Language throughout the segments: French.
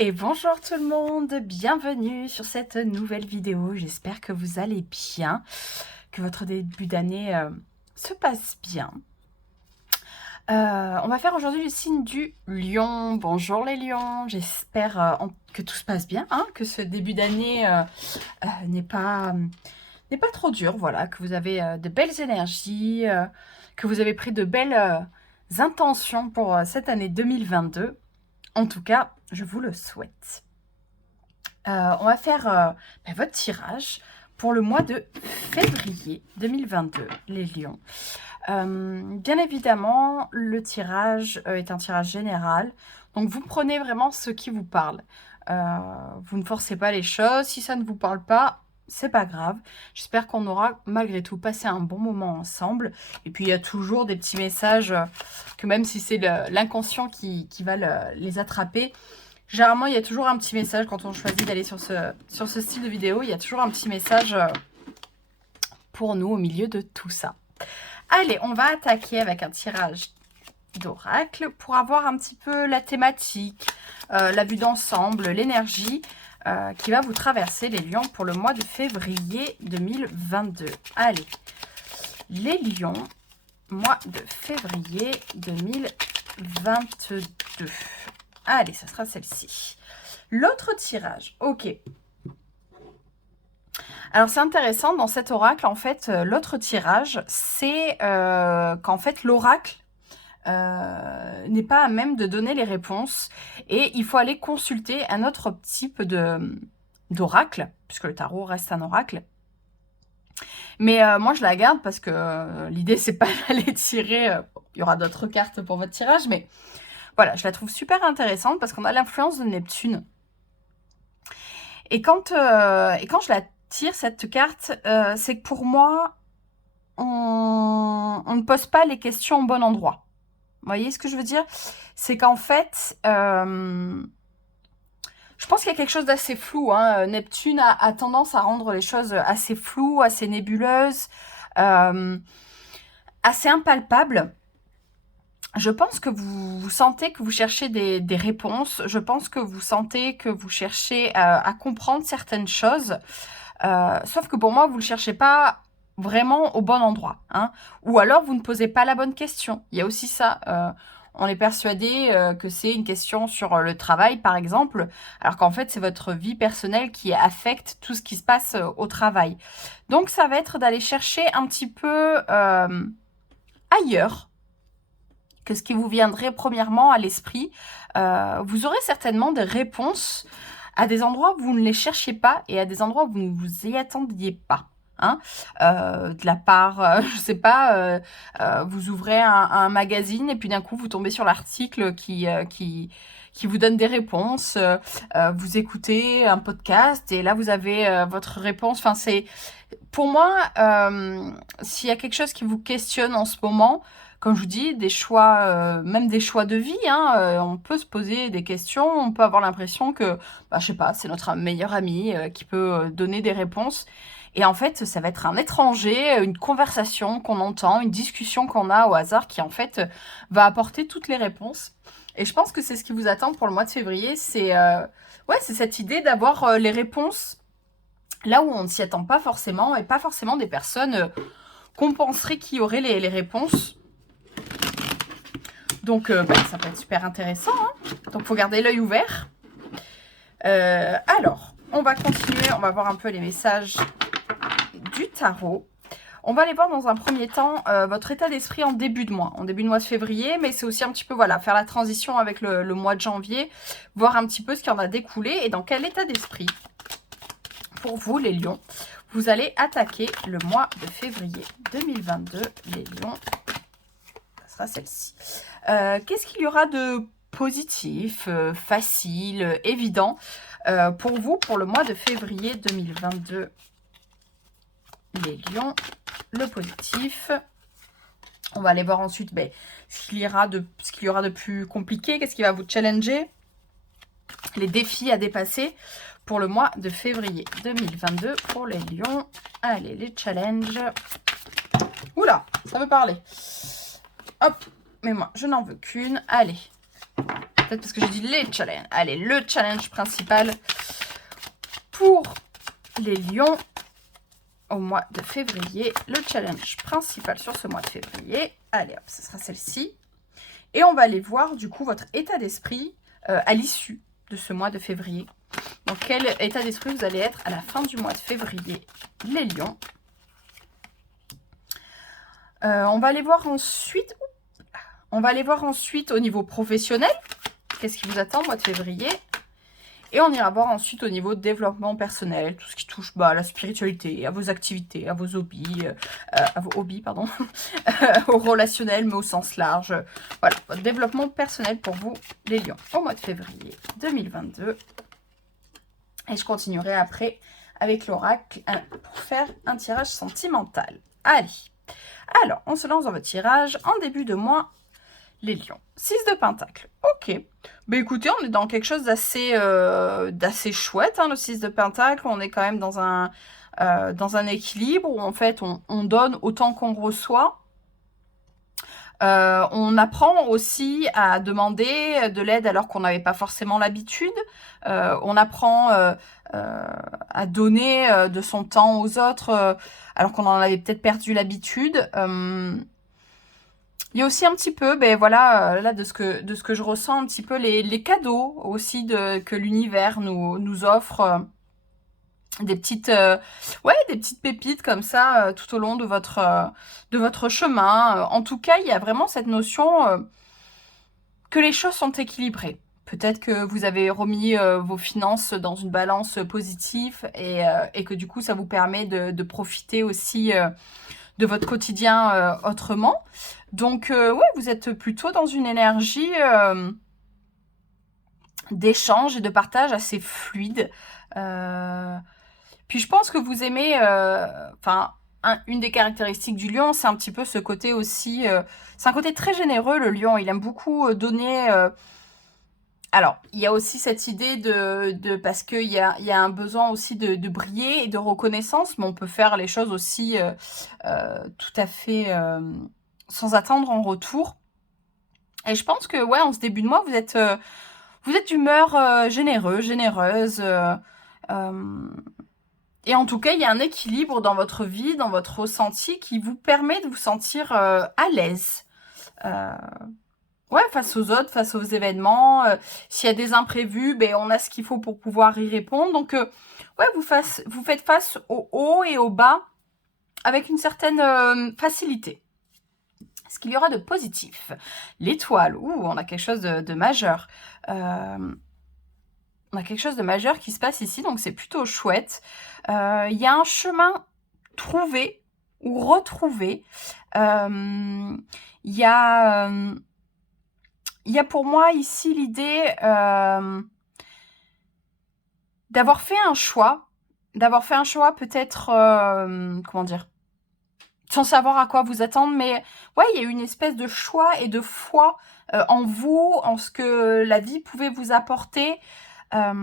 Et bonjour tout le monde, bienvenue sur cette nouvelle vidéo. J'espère que vous allez bien, que votre début d'année se passe bien. On va faire aujourd'hui le signe du lion. Bonjour les lions, j'espère que tout se passe bien, hein, que ce début d'année n'est pas trop dur, voilà, que vous avez de belles énergies, que vous avez pris de belles intentions pour cette année 2022. En tout cas, je vous le souhaite. On va faire votre tirage pour le mois de février 2022, les lions. Bien évidemment, le tirage est un tirage général. Donc, vous prenez vraiment ce qui vous parle. Vous ne forcez pas les choses. Si ça ne vous parle pas, c'est pas grave. J'espère qu'on aura malgré tout passé un bon moment ensemble. Et puis, il y a toujours des petits messages que même si c'est l'inconscient qui va les attraper, généralement, il y a toujours un petit message quand on choisit d'aller sur ce style de vidéo. Il y a toujours un petit message pour nous au milieu de tout ça. Allez, on va attaquer avec un tirage d'oracle pour avoir un petit peu la thématique, la vue d'ensemble, l'énergie qui va vous traverser les lions pour le mois de février 2022. Allez, les lions, mois de février 2022. Allez, ça sera celle-ci. L'autre tirage, ok. Alors, c'est intéressant, dans cet oracle, en fait, l'autre tirage, c'est qu'en fait, l'oracle n'est pas à même de donner les réponses et il faut aller consulter un autre type d'oracle, puisque le tarot reste un oracle. Mais moi, je la garde parce que l'idée, c'est pas d'aller tirer... il y aura d'autres cartes pour votre tirage, mais voilà, je la trouve super intéressante parce qu'on a l'influence de Neptune. Et quand je la tire, cette carte, c'est que pour moi, on ne pose pas les questions au bon endroit. Vous voyez ce que je veux dire? C'est qu'en fait, je pense qu'il y a quelque chose d'assez flou. Hein. Neptune a tendance à rendre les choses assez floues, assez nébuleuses, assez impalpables. Je pense que vous sentez que vous cherchez des réponses. Je pense que vous sentez que vous cherchez à comprendre certaines choses. Sauf que pour moi, vous ne le cherchez pas vraiment au bon endroit. Hein. Ou alors, vous ne posez pas la bonne question. Il y a aussi ça. On est persuadé que c'est une question sur le travail, par exemple, alors qu'en fait, c'est votre vie personnelle qui affecte tout ce qui se passe au travail. Donc, ça va être d'aller chercher un petit peu ailleurs que ce qui vous viendrait premièrement à l'esprit. Vous aurez certainement des réponses à des endroits où vous ne les cherchiez pas et à des endroits où vous ne vous y attendiez pas. Hein, de la part, je sais pas, vous ouvrez un magazine et puis d'un coup vous tombez sur l'article qui vous donne des réponses. Vous écoutez un podcast et là vous avez votre réponse. Enfin, c'est pour moi, s'il y a quelque chose qui vous questionne en ce moment, comme je vous dis, des choix, même des choix de vie, hein, on peut se poser des questions, on peut avoir l'impression que, bah, je sais pas, c'est notre meilleur ami qui peut donner des réponses. Et en fait, ça va être un étranger, une conversation qu'on entend, une discussion qu'on a au hasard qui, en fait, va apporter toutes les réponses. Et je pense que c'est ce qui vous attend pour le mois de février. C'est ouais, c'est cette idée d'avoir les réponses là où on ne s'y attend pas forcément, et pas forcément des personnes qu'on penserait qui auraient les réponses. Donc, ça peut être super intéressant. Hein. Donc, il faut garder l'œil ouvert. Alors, on va continuer. On va voir un peu les messages du tarot. On va aller voir dans un premier temps votre état d'esprit en début de mois de février, mais c'est aussi un petit peu, voilà, faire la transition avec le mois de janvier, voir un petit peu ce qui en a découlé et dans quel état d'esprit, pour vous, les lions, vous allez attaquer le mois de février 2022, les lions. Ça sera celle-ci. Qu'est-ce qu'il y aura de positif, facile, évident pour vous pour le mois de février 2022, les lions? Le positif. On va aller voir ensuite ce qu'il y aura de plus compliqué, qu'est-ce qui va vous challenger, les défis à dépasser pour le mois de février 2022 pour les lions. Allez, les challenges. Oula, ça veut parler. Hop, mais moi, je n'en veux qu'une. Allez. Peut-être parce que j'ai dit les challenges. Allez, le challenge principal pour les lions au mois de février. Le challenge principal sur ce mois de février. Allez, hop, ce sera celle-ci. Et on va aller voir, du coup, votre état d'esprit à l'issue de ce mois de février. Donc, quel état d'esprit vous allez être à la fin du mois de février, les lions. On va aller voir ensuite... On va aller voir ensuite au niveau professionnel. Qu'est-ce qui vous attend au mois de février? Et on ira voir ensuite au niveau de développement personnel, tout ce qui touche à la spiritualité, à vos activités, à vos hobbies, pardon, au relationnel, mais au sens large. Voilà, votre développement personnel pour vous, les lions, au mois de février 2022. Et je continuerai après avec l'oracle pour faire un tirage sentimental. Allez, alors, on se lance dans votre tirage en début de mois, les lions. 6 de pentacle, ok. Ben écoutez, on est dans quelque chose d'assez chouette, hein, le 6 de pentacle. On est quand même dans un équilibre où en fait on donne autant qu'on reçoit. On apprend aussi à demander de l'aide alors qu'on n'avait pas forcément l'habitude. On apprend à donner de son temps aux autres alors qu'on en avait peut-être perdu l'habitude. Il y a aussi un petit peu, ben voilà, là de ce que je ressens, un petit peu les cadeaux aussi que l'univers nous offre. Des petites pépites comme ça tout au long de votre chemin. En tout cas, il y a vraiment cette notion que les choses sont équilibrées. Peut-être que vous avez remis vos finances dans une balance positive et que du coup, ça vous permet de profiter aussi de votre quotidien autrement. Donc, ouais, vous êtes plutôt dans une énergie d'échange et de partage assez fluide. Puis je pense que vous aimez, une des caractéristiques du lion, c'est un petit peu ce côté aussi, c'est un côté très généreux, le lion, il aime beaucoup donner. Alors, il y a aussi cette idée parce qu'il y a un besoin aussi de briller et de reconnaissance, mais on peut faire les choses aussi tout à fait sans attendre en retour. Et je pense que, ouais, en ce début de mois, vous êtes d'humeur généreuse. Et en tout cas, il y a un équilibre dans votre vie, dans votre ressenti, qui vous permet de vous sentir à l'aise. Ouais, face aux autres, face aux événements. S'il y a des imprévus, ben, on a ce qu'il faut pour pouvoir y répondre. Donc, ouais, vous faites face au haut et au bas avec une certaine facilité. Ce qu'il y aura de positif? L'étoile. Ouh, on a quelque chose de majeur. On a quelque chose de majeur qui se passe ici, donc c'est plutôt chouette. Il y a un chemin trouvé ou retrouvé. Il y a pour moi ici l'idée d'avoir fait un choix. D'avoir fait un choix peut-être, comment dire, sans savoir à quoi vous attendre, mais ouais, il y a eu une espèce de choix et de foi en vous, en ce que la vie pouvait vous apporter. C'est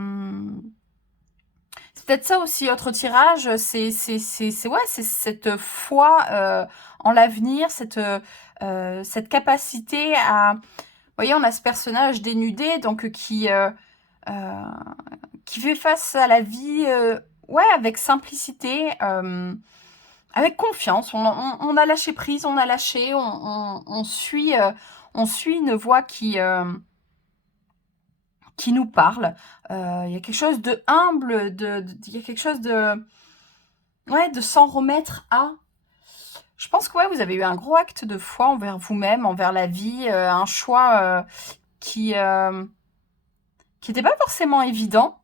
peut-être ça aussi, autre tirage, c'est cette foi en l'avenir, cette capacité à... Vous voyez, on a ce personnage dénudé, donc qui fait face à la vie, ouais, avec simplicité, avec confiance. On a lâché prise, on a lâché, on suit une voie qui nous parle. Il y a quelque chose de humble, il y a quelque chose de s'en remettre à. Je pense que ouais, vous avez eu un gros acte de foi envers vous-même, envers la vie, un choix qui n'était pas forcément évident,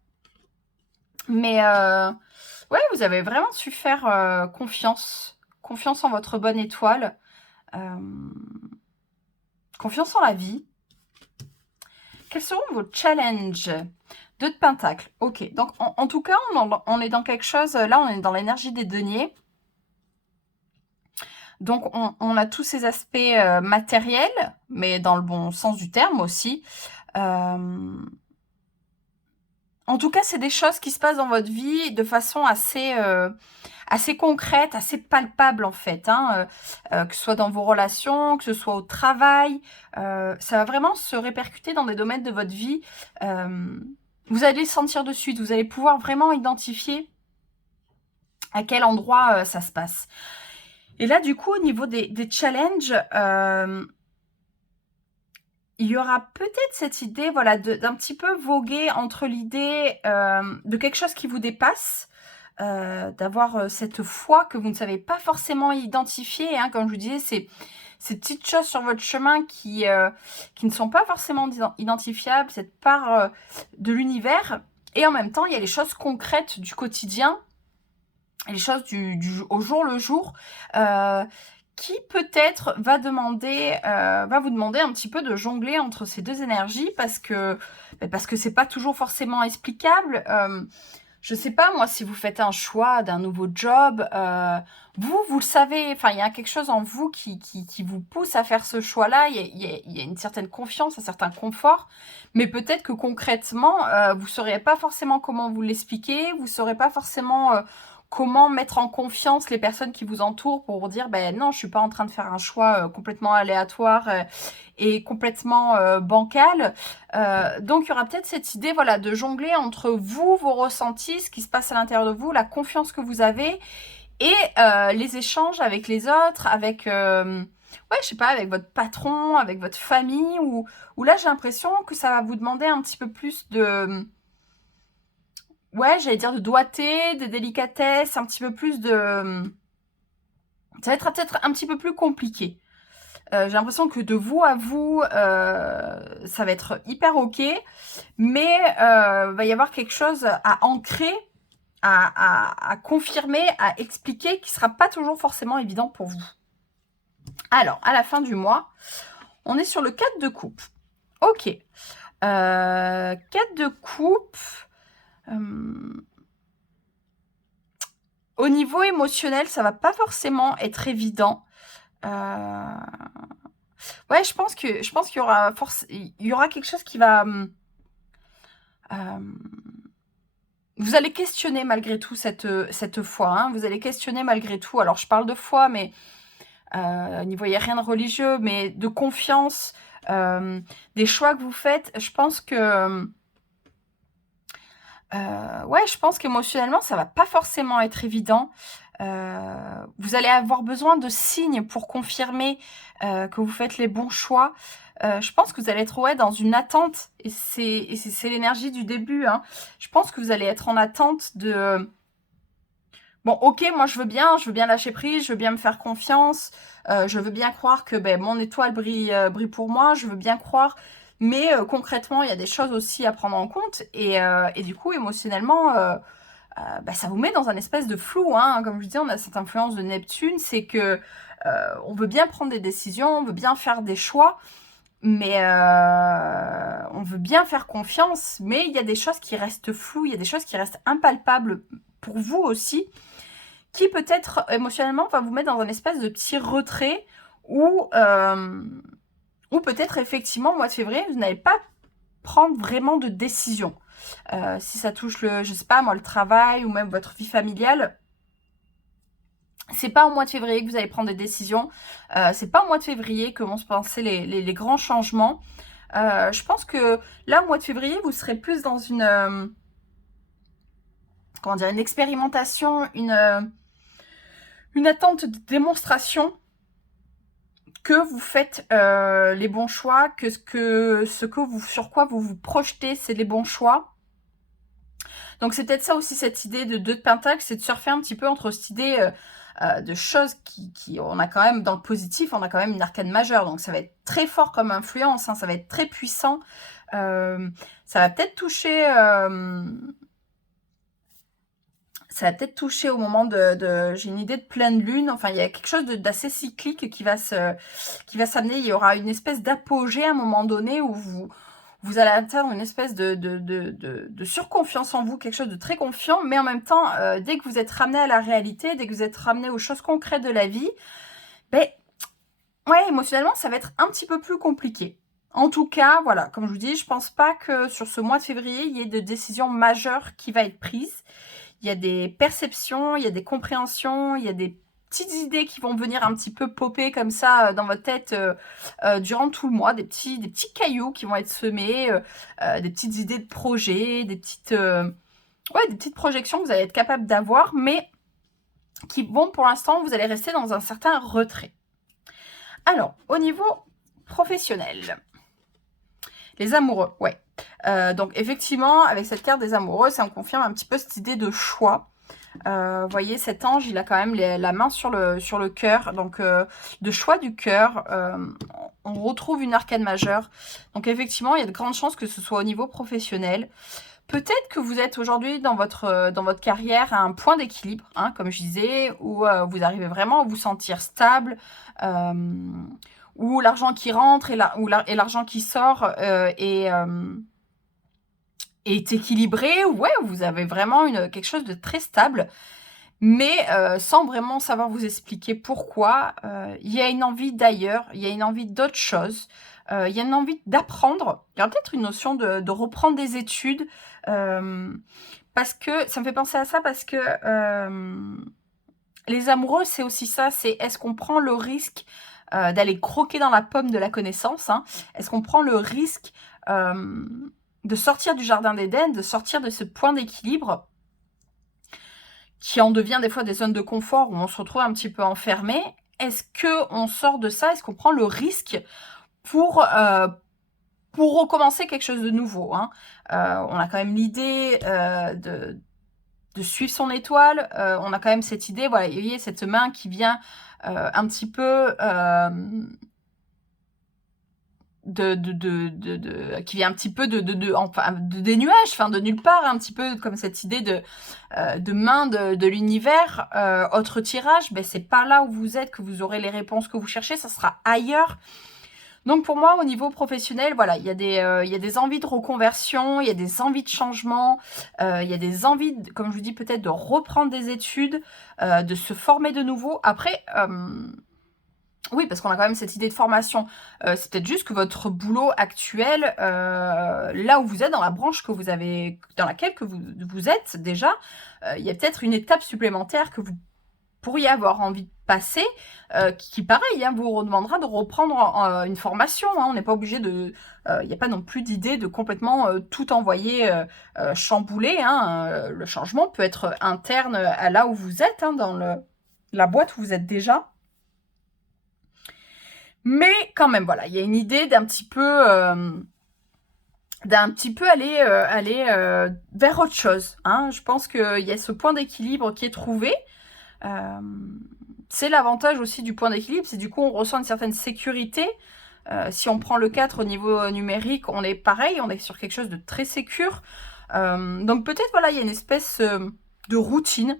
mais ouais, vous avez vraiment su faire confiance en votre bonne étoile, confiance en la vie. Quels seront vos challenges? 2 de pentacle. Ok, donc en tout cas, on est dans quelque chose... Là, on est dans l'énergie des deniers. Donc, on a tous ces aspects matériels, mais dans le bon sens du terme aussi. En tout cas, c'est des choses qui se passent dans votre vie de façon assez assez concrètes, assez palpables en fait, hein, que ce soit dans vos relations, que ce soit au travail. Ça va vraiment se répercuter dans des domaines de votre vie. Vous allez le sentir de suite, vous allez pouvoir vraiment identifier à quel endroit ça se passe. Et là, du coup, au niveau des challenges, il y aura peut-être cette idée, voilà, d'un petit peu voguer entre l'idée de quelque chose qui vous dépasse, d'avoir cette foi que vous ne savez pas forcément identifier, hein, comme je vous disais, ces petites choses sur votre chemin qui ne sont pas forcément identifiables, cette part de l'univers. Et en même temps, il y a les choses concrètes du quotidien, les choses au jour le jour, qui peut-être va vous demander un petit peu de jongler entre ces deux énergies parce que c'est pas toujours forcément explicable. Je sais pas, moi, si vous faites un choix d'un nouveau job, vous le savez, enfin, il y a quelque chose en vous qui vous pousse à faire ce choix-là, il y a une certaine confiance, un certain confort, mais peut-être que concrètement, vous ne sauriez pas forcément comment vous l'expliquer, vous ne saurez pas forcément comment mettre en confiance les personnes qui vous entourent pour vous dire, ben non, je suis pas en train de faire un choix complètement aléatoire et complètement bancal. Donc, il y aura peut-être cette idée, voilà, de jongler entre vous, vos ressentis, ce qui se passe à l'intérieur de vous, la confiance que vous avez et les échanges avec les autres, avec, ouais, je sais pas, avec votre patron, avec votre famille, où là, j'ai l'impression que ça va vous demander un petit peu plus de... Ouais, j'allais dire de doigté, de délicatesse, un petit peu plus de... Ça va être peut-être un petit peu plus compliqué. J'ai l'impression que de vous à vous, ça va être hyper ok, mais va y avoir quelque chose à ancrer, à confirmer, à expliquer, qui sera pas toujours forcément évident pour vous. Alors, à la fin du mois, on est sur le 4 de coupe. Ok. 4 de coupe. Au niveau émotionnel, ça va pas forcément être évident. Ouais, je pense qu'il y aura quelque chose qui va... vous allez questionner malgré tout cette foi. Hein. Vous allez questionner malgré tout. Alors, je parle de foi, mais n'y voyez rien de religieux, mais de confiance, des choix que vous faites. Je pense que... ouais, je pense qu'émotionnellement, ça va pas forcément être évident. Vous allez avoir besoin de signes pour confirmer que vous faites les bons choix. Je pense que vous allez être dans une attente, et c'est l'énergie du début. Hein. Je pense que vous allez être en attente de... Bon, ok, moi je veux bien lâcher prise, je veux bien me faire confiance, je veux bien croire que mon étoile brille pour moi, je veux bien croire... Mais concrètement, il y a des choses aussi à prendre en compte. Et du coup, émotionnellement, ça vous met dans un espèce de flou. Hein. Comme je dis, on a cette influence de Neptune. C'est que on veut bien prendre des décisions, on veut bien faire des choix. Mais on veut bien faire confiance. Mais il y a des choses qui restent floues. Il y a des choses qui restent impalpables pour vous aussi. Qui peut-être émotionnellement va vous mettre dans un espèce de petit retrait où... ou peut-être effectivement au mois de février, vous n'allez pas prendre vraiment de décision. Si ça touche je sais pas moi, le travail ou même votre vie familiale, c'est pas au mois de février que vous allez prendre des décisions. C'est pas au mois de février que vont se passer les grands changements. Je pense que là, au mois de février, vous serez plus dans une... comment dire, une expérimentation, une attente de démonstration que vous faites les bons choix, sur quoi vous vous projetez, c'est les bons choix. Donc c'est peut-être ça aussi, cette idée de 2 de Pentacle, c'est de surfer un petit peu entre cette idée de choses qui... On a quand même, dans le positif, on a quand même une arcane majeure, donc ça va être très fort comme influence, hein, ça va être très puissant. Ça va peut-être toucher... ça va peut-être toucher au moment j'ai une idée de pleine lune. Enfin, il y a quelque chose d'assez cyclique qui va s'amener. Il y aura une espèce d'apogée à un moment donné où vous allez atteindre une espèce de surconfiance en vous, quelque chose de très confiant. Mais en même temps, dès que vous êtes ramené à la réalité, dès que vous êtes ramené aux choses concrètes de la vie, ouais, émotionnellement, ça va être un petit peu plus compliqué. En tout cas, voilà, comme je vous dis, je pense pas que sur ce mois de février, il y ait de décision majeure qui va être prise. il y a des perceptions, il y a des compréhensions, il y a des petites idées qui vont venir un petit peu popper comme ça dans votre tête durant tout le mois, des petits cailloux qui vont être semés, des petites idées de projets, des petites projections que vous allez être capable d'avoir, mais qui vont pour l'instant, vous allez rester dans un certain retrait. Alors, au niveau professionnel, les amoureux, ouais. Donc effectivement, avec cette carte des amoureux, ça me confirme un petit peu cette idée de choix. Vous voyez, cet ange, il a quand même la main sur le cœur, donc de choix du cœur. On retrouve une arcane majeure. Donc effectivement, il y a de grandes chances que ce soit au niveau professionnel. Peut-être que vous êtes aujourd'hui dans votre carrière à un point d'équilibre, hein, comme je disais, où vous arrivez vraiment à vous sentir stable, où l'argent qui rentre et l'argent qui sort est équilibré. Ouais, vous avez vraiment quelque chose de très stable, mais sans vraiment savoir vous expliquer pourquoi. Il y a une envie d'ailleurs, il y a une envie d'autre chose. Il y a une envie d'apprendre. Il y a peut-être une notion de reprendre des études. Parce que, ça me fait penser à ça parce que les amoureux, c'est aussi ça. C'est est-ce qu'on prend le risque d'aller croquer dans la pomme de la connaissance, hein? Est-ce qu'on prend le risque de sortir du jardin d'Éden, de sortir de ce point d'équilibre qui en devient des fois des zones de confort où on se retrouve un petit peu enfermé? Est-ce qu'on sort de ça? Est-ce qu'on prend le risque pour recommencer quelque chose de nouveau, hein? On a quand même l'idée de suivre son étoile. On a quand même cette idée, voilà, vous voyez, cette main qui vient un petit peu qui vient un petit peu des nuages, enfin de nulle part, un petit peu comme cette idée de main de l'univers. Autre tirage, ben c'est pas là où vous êtes que vous aurez les réponses que vous cherchez, ça sera ailleurs. Donc pour moi, au niveau professionnel, voilà, il y a des envies de reconversion, il y a des envies de changement, il y a des envies, comme je vous dis, peut-être de reprendre des études, de se former de nouveau. Après, oui, parce qu'on a quand même cette idée de formation. C'est peut-être juste que votre boulot actuel, là où vous êtes, dans la branche que vous avez, dans laquelle que vous êtes déjà, il y a peut-être une étape supplémentaire que vous pourriez avoir envie de passer, qui pareil, hein, vous redemandera de reprendre une formation. Hein. On n'est pas obligé de... Il n'y a pas non plus d'idée de complètement tout envoyer chambouler. Hein. Le changement peut être interne à là où vous êtes, hein, dans la boîte où vous êtes déjà. Mais quand même, voilà, il y a une idée d'un petit peu aller vers autre chose. Hein. Je pense qu'il y a ce point d'équilibre qui est trouvé. C'est l'avantage aussi du point d'équilibre, c'est du coup on ressent une certaine sécurité. Si on prend le 4 au niveau numérique, on est pareil, on est sur quelque chose de très sécure. Donc peut-être, voilà, il y a une espèce de routine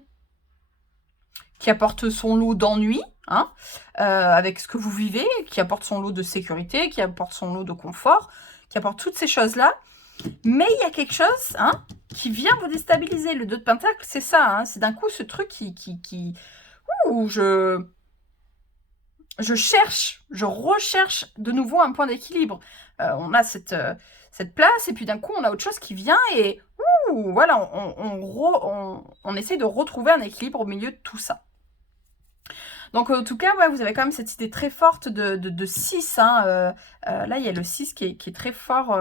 qui apporte son lot d'ennui, hein, avec ce que vous vivez, qui apporte son lot de sécurité, qui apporte son lot de confort, qui apporte toutes ces choses-là. Mais il y a quelque chose, hein, qui vient vous déstabiliser. Le 2 de Pentacle, c'est ça, hein, c'est d'un coup ce truc où je recherche de nouveau un point d'équilibre. On a cette place, et puis d'un coup, on a autre chose qui vient, et voilà, on essaie de retrouver un équilibre au milieu de tout ça. Donc, en tout cas, ouais, vous avez quand même cette idée très forte de 6. Hein, là, il y a le 6 qui est très fort...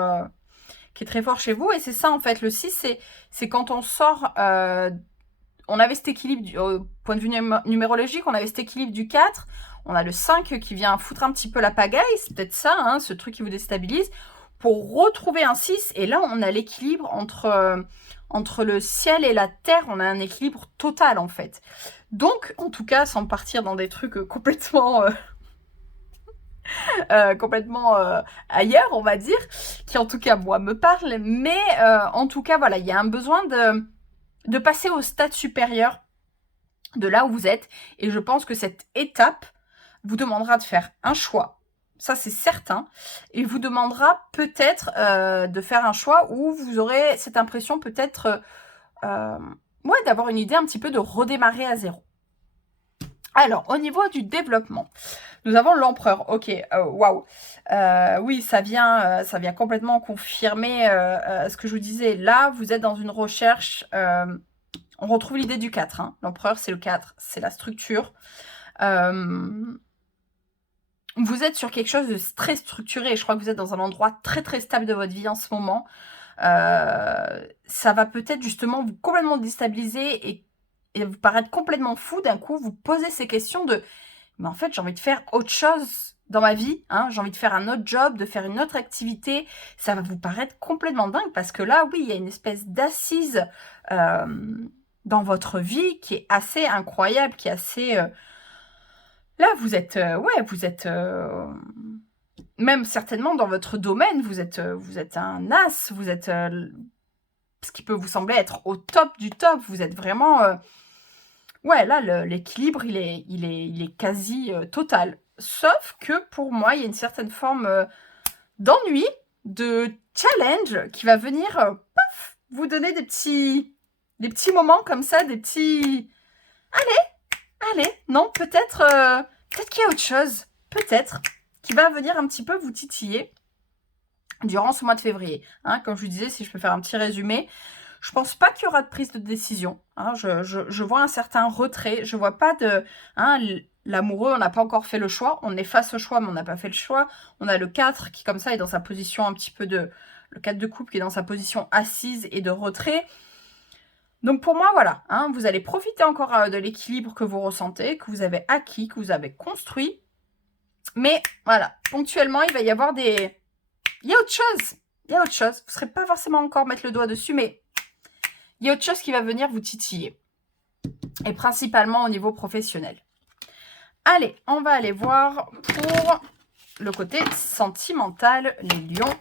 qui est très fort chez vous, et c'est ça en fait, le 6, c'est quand on sort, on avait cet équilibre, au point de vue numérologique, on avait cet équilibre du 4, on a le 5 qui vient foutre un petit peu la pagaille, c'est peut-être ça, hein, ce truc qui vous déstabilise, pour retrouver un 6, et là on a l'équilibre entre le ciel et la terre, on a un équilibre total en fait. Donc, en tout cas, sans partir dans des trucs complètement... ailleurs, on va dire, qui en tout cas, moi, me parle. Mais en tout cas, voilà, il y a un besoin de passer au stade supérieur de là où vous êtes. Et je pense que cette étape vous demandera de faire un choix. Ça, c'est certain. Et vous demandera peut-être de faire un choix où vous aurez cette impression peut-être ouais, d'avoir une idée un petit peu de redémarrer à zéro. Alors, au niveau du développement, nous avons l'empereur. Ok, waouh. Oui, ça vient complètement confirmer ce que je vous disais. Là, vous êtes dans une recherche On retrouve l'idée du 4. Hein. L'empereur, c'est le 4. C'est la structure. Vous êtes sur quelque chose de très structuré. Je crois que vous êtes dans un endroit très, très stable de votre vie en ce moment. Ça va peut-être justement vous complètement déstabiliser et vous paraître complètement fou. D'un coup, vous posez ces questions de « Mais en fait, j'ai envie de faire autre chose dans ma vie. Hein, j'ai envie de faire un autre job, de faire une autre activité. » Ça va vous paraître complètement dingue parce que là, oui, il y a une espèce d'assise dans votre vie qui est assez incroyable, qui est assez... Là, vous êtes... ouais, vous êtes... même certainement dans votre domaine, vous êtes un as, vous êtes ce qui peut vous sembler être au top du top, vous êtes vraiment... ouais, là, l'équilibre, il est quasi total. Sauf que pour moi, il y a une certaine forme d'ennui, de challenge qui va venir paf, vous donner des petits moments comme ça, des petits... Allez, non, peut-être qu'il y a autre chose, peut-être, qui va venir un petit peu vous titiller durant ce mois de février. Hein, comme je vous disais, si je peux faire un petit résumé, je pense pas qu'il y aura de prise de décision. Hein, je vois un certain retrait. Je vois pas de... Hein, l'amoureux, on n'a pas encore fait le choix. On est face au choix, mais on n'a pas fait le choix. On a le 4 qui, comme ça, est dans sa position un petit peu de... Le 4 de coupe qui est dans sa position assise et de retrait. Donc pour moi, voilà, hein, vous allez profiter encore de l'équilibre que vous ressentez, que vous avez acquis, que vous avez construit. Mais voilà, ponctuellement, il va y avoir des... Il y a autre chose. Il y a autre chose. Vous ne serez pas forcément encore mettre le doigt dessus, mais il y a autre chose qui va venir vous titiller. Et principalement au niveau professionnel. Allez, on va aller voir pour le côté sentimental, les lions,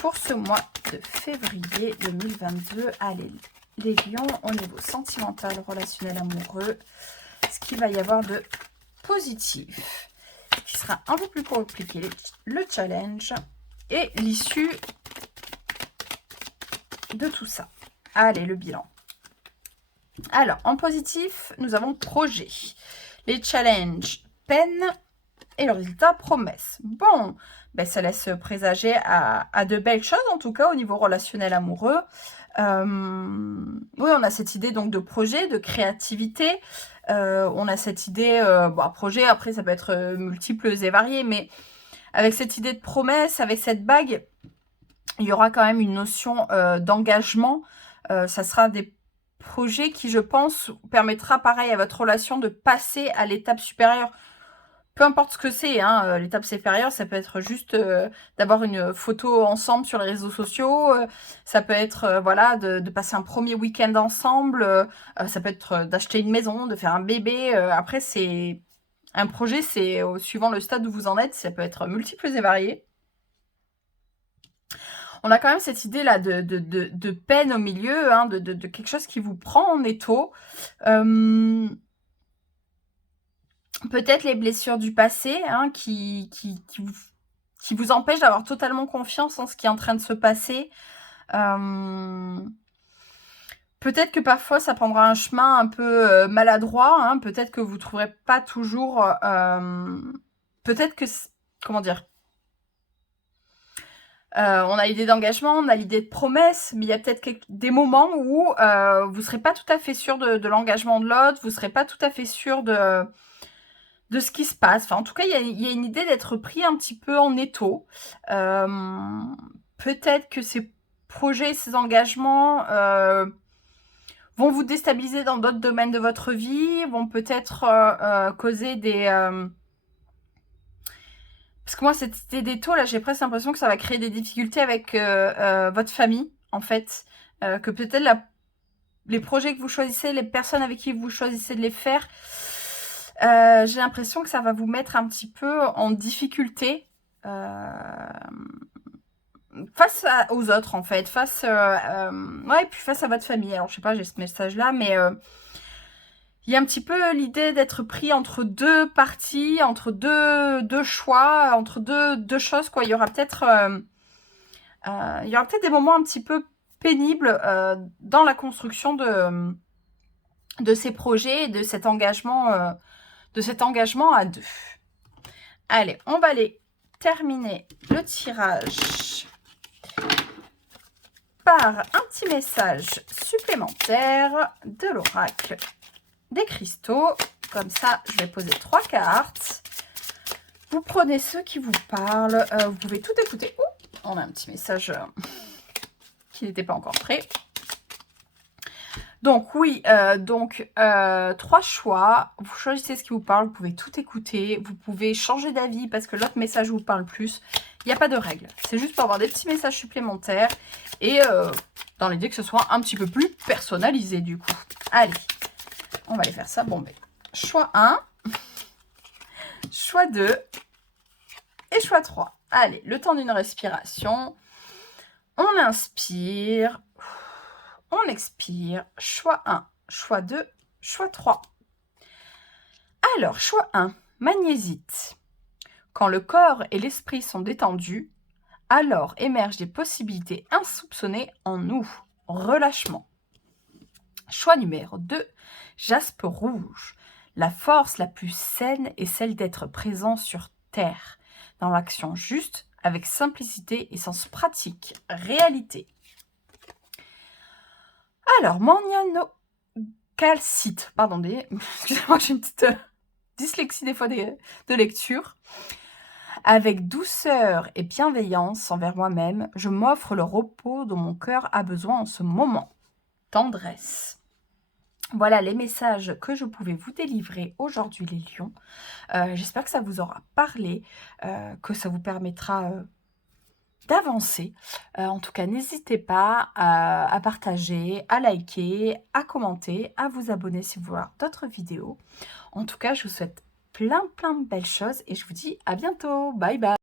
pour ce mois de février 2022. Allez, les lions, au niveau sentimental, relationnel, amoureux, ce qu'il va y avoir de positif, qui sera un peu plus compliqué, le challenge et l'issue de tout ça. Allez, le bilan. Alors, en positif, nous avons projet, les challenges, peine et le résultat, promesse. Bon, ben, ça laisse présager à de belles choses, en tout cas au niveau relationnel amoureux. Oui, on a cette idée donc de projet, de créativité. On a cette idée, bon, projet, après ça peut être multiples et variés, mais avec cette idée de promesse, avec cette bague, il y aura quand même une notion d'engagement. Ça sera des projets qui, je pense, permettra pareil à votre relation de passer à l'étape supérieure. Peu importe ce que c'est, hein, l'étape supérieure, ça peut être juste d'avoir une photo ensemble sur les réseaux sociaux, ça peut être voilà, de passer un premier week-end ensemble, ça peut être d'acheter une maison, de faire un bébé. Après, c'est un projet, c'est suivant le stade où vous en êtes, ça peut être multiples et variés. On a quand même cette idée-là de peine au milieu, hein, de quelque chose qui vous prend en étau. Peut-être les blessures du passé hein, qui vous empêchent d'avoir totalement confiance en ce qui est en train de se passer. Peut-être que parfois ça prendra un chemin un peu maladroit. Hein, peut-être que vous ne trouverez pas toujours... peut-être que... Comment dire on a l'idée d'engagement, on a l'idée de promesse, mais il y a peut-être des moments où vous ne serez pas tout à fait sûr de l'engagement de l'autre, vous ne serez pas tout à fait sûr de ce qui se passe. Enfin, en tout cas, il y a une idée d'être pris un petit peu en étau. Peut-être que ces projets, ces engagements vont vous déstabiliser dans d'autres domaines de votre vie, vont peut-être causer des... Parce que moi, cette idée d'étau, là, j'ai presque l'impression que ça va créer des difficultés avec votre famille, en fait. Que peut-être les projets que vous choisissez, les personnes avec qui vous choisissez de les faire... j'ai l'impression que ça va vous mettre un petit peu en difficulté face aux autres, en fait. Ouais, puis face à votre famille. Alors, je sais pas, j'ai ce message-là, mais il y a un petit peu l'idée d'être pris entre deux parties, entre deux choix, entre deux choses, quoi. Il y aura peut-être des moments un petit peu pénibles dans la construction de ces projets et de cet engagement à deux. Allez, on va aller terminer le tirage par un petit message supplémentaire de l'oracle des cristaux. Comme ça, je vais poser 3 cartes. Vous prenez ceux qui vous parlent. Vous pouvez tout écouter. Ouh, on a un petit message qui n'était pas encore prêt. Donc oui, 3 choix. Vous choisissez ce qui vous parle. Vous pouvez tout écouter. Vous pouvez changer d'avis parce que l'autre message vous parle plus. Il n'y a pas de règle. C'est juste pour avoir des petits messages supplémentaires. Et dans l'idée que ce soit un petit peu plus personnalisé du coup. Allez, on va aller faire ça. Bon, ben, choix 1, choix 2 et choix 3. Allez, le temps d'une respiration. On inspire. On expire. Choix 1, choix 2, choix 3. Alors, choix 1, magnésite. Quand le corps et l'esprit sont détendus, alors émergent des possibilités insoupçonnées en nous. Relâchement. Choix numéro 2, jaspe rouge. La force la plus saine est celle d'être présent sur Terre, dans l'action juste, avec simplicité et sens pratique. Réalité. Alors, magnénocalcite. Pardon, excusez-moi, j'ai une petite dyslexie des fois de lecture. Avec douceur et bienveillance envers moi-même, je m'offre le repos dont mon cœur a besoin en ce moment. Tendresse. Voilà les messages que je pouvais vous délivrer aujourd'hui, les lions. J'espère que ça vous aura parlé, que ça vous permettra d'avancer. En tout cas, n'hésitez pas à partager, à liker, à commenter, à vous abonner si vous voulez voir d'autres vidéos. En tout cas, je vous souhaite plein de belles choses et je vous dis à bientôt. Bye bye.